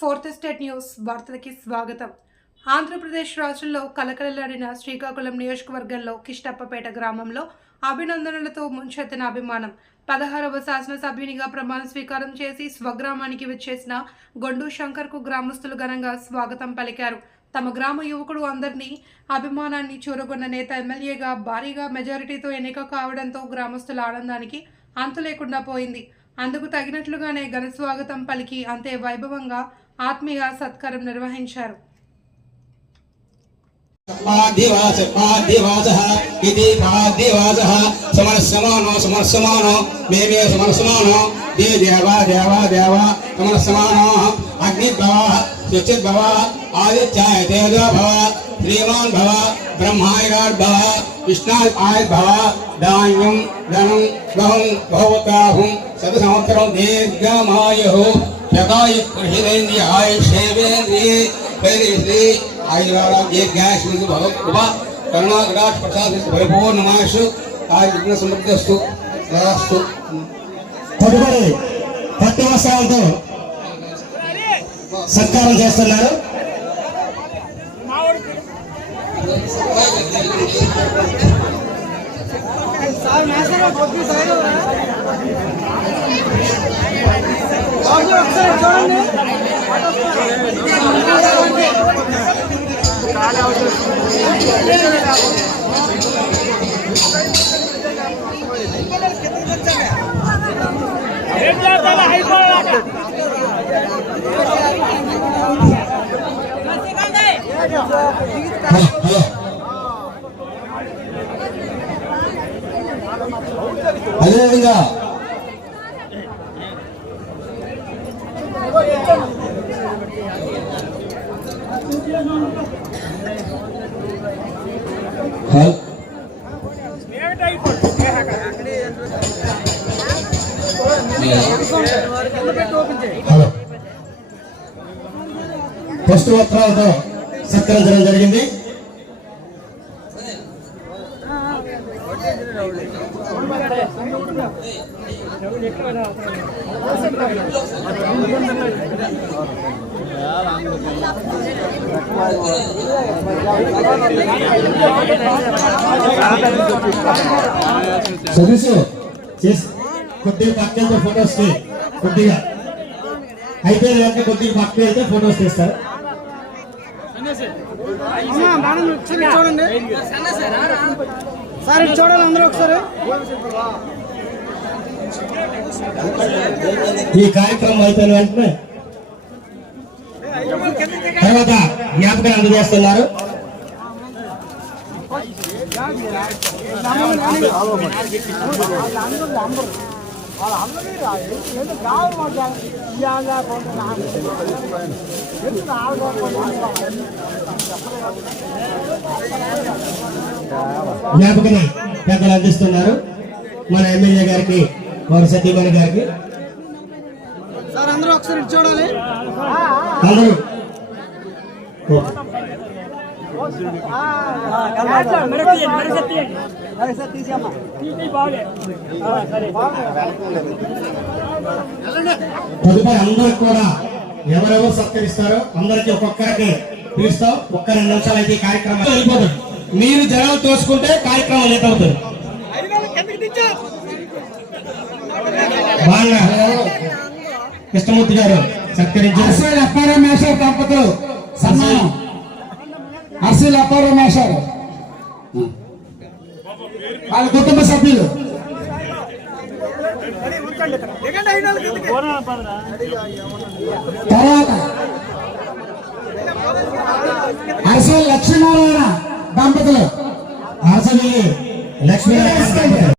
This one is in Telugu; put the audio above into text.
ఫోర్త్ స్టేట్ న్యూస్ వార్తలకి స్వాగతం. ఆంధ్రప్రదేశ్ రాష్ట్రంలో కలకలలాడిన శ్రీకాకుళం నియోజకవర్గంలో కిష్టప్పపేట గ్రామంలో అభినందనలతో ముంచెత్తిన అభిమానం. పదహారవ శాసనసభ్యునిగా ప్రమాణ స్వీకారం చేసి స్వగ్రామానికి వచ్చేసిన గొండు శంకర్కు గ్రామస్తులు ఘనంగా స్వాగతం పలికారు. తమ గ్రామ యువకుడు అందరినీ అభిమానాన్ని చూరగొన్న నేత ఎమ్మెల్యేగా భారీగా మెజారిటీతో ఎన్నిక కావడంతో గ్రామస్తుల ఆనందానికి అంతు లేకుండా పోయింది. అందుకు తగినట్లుగానే ఘన స్వాగతం పలికి అంతే వైభవంగా ఆత్మీయ సత్కారం నిర్వహించారు పార్థివాస పార్థివాసః ఇది పార్థివాసః సమరస్యమానో సమరస్యమానో మే మే సమరస్యమానో దే దేవ దేవ దేవ సమరస్యమానో అగ్నిభవ శుచిర్భవ ఆదిత్యాయ తేజో భవ శ్రీమాన్ భవ బ్రహ్మాయరాడ్ భవ విష్ణాయ్ ఆయ భవ ధాన్యం ధనం బహుం బహుతాహుం శత సంవత్సరం దీర్ఘమాయు శతాయు పురుషేంద్రియ ఆయుషేవేంద్రియ శ్రీ ఆయుర్వేద దీర్ఘాశ్వసి భగవత్కృప కరుణాకటాక్ష ప్రసాద పరిపూర్ణమాషు ఆయ సమృద్ధిస్తు తదుపరి పట్టు వస్త్రాలతో సత్కారం చేస్తున్నారు అదేవిధంగా హలో. హలో. పసుపు వస్త్రాలతో సత్కరించడం జరిగింది. సర్వీసు కొద్దిగా పక్కన ఫొటోస్ కొద్దిగా. అయితే వెంటనే కొద్దిగా పక్క వెళ్తే ఫొటోస్ తీస్తారు చూడండి. సార్ చూడాలి అందరూ ఒకసారి. ఈ కార్యక్రమం అయిపోయిన వెంటనే తర్వాత జ్ఞాపకాలు అందజేస్తున్నారు. జ్ఞాపకని పెద్దలు అందిస్తున్నారు. మన ఎమ్మెల్యే గారికి వారి సతీమణి గారికి. సార్ అందరూ ఒకసారి చూడాలి. అందరూ. తదుపరి అందరూ కూడా ఎవరెవరు సత్కరిస్తారో అందరికి ఒక్కొక్కరికి పిలుస్తాం. ఒక్క రెండు నిమిషాలు అయితే ఈ కార్యక్రమం వెళ్ళిపోతుంది మీరు జనాలు తోసుకుంటే కార్యక్రమం లేట్ అవుతుంది. బాగా. కృష్ణమూర్తి గారు సత్కరించారు. అప్పారావు మేషారు దంపతులు. సన్మానం. అర్సీల్ అప్పారావు మేషారు వాళ్ళ కుటుంబ సభ్యులు. తర్వాత అర్సీల్ లక్ష్మీనారాయణ దంపతులు. అరసలి లక్ష్మీ